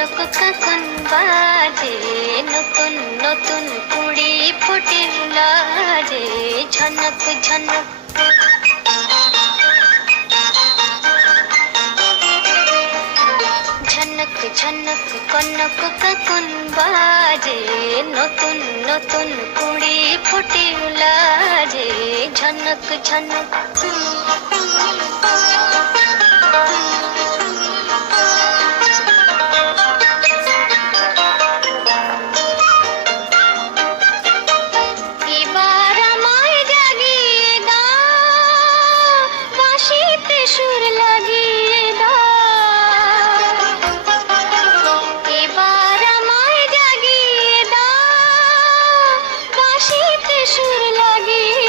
ঝনক কাকন বাজে, নতুন নতুন কুড়ি ফোটের লাজে, ঝনক ঝনক। ঝনক ঝনক কনক কাকন বাজে, নতুন নতুন কুড়ি ফোটের লাজে, ঝনক ঝনক।